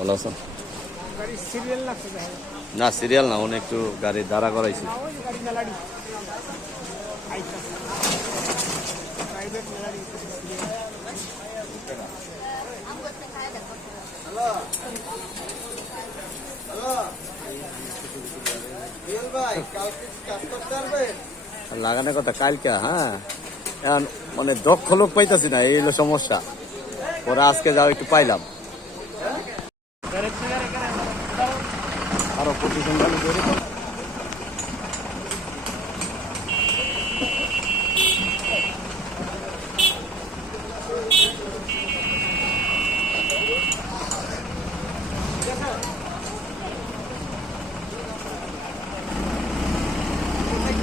ভালো আছেন? না সিরিয়াল না, উনি একটু গাড়ি দাঁড়া করাইছি। লাগানোর কথা কালকে, হ্যাঁ এখন মানে দক্ষ লোক পাইতাছি না, এই হলো সমস্যা। ওরা আজকে যাও একটু পাইলাম, আরো পজিশন ভালো করে।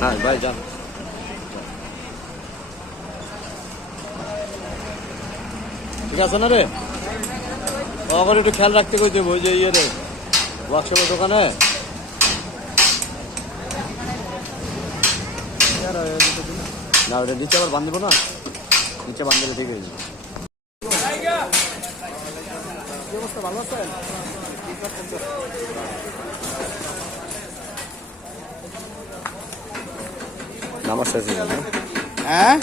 হ্যাঁ ভাই যান, ঠিক আছে না রে? আবার একটু খেয়াল রাখতে কই দেবো, ওই যে ইয়ে রে ওয়ার্কশপের দোকানে। না ওটা নিচে আবার বাঁধব না, নিচে বাঁধলে ঠিক হয়ে যাবে। ভালো আছেন? নমস্কার। হ্যাঁ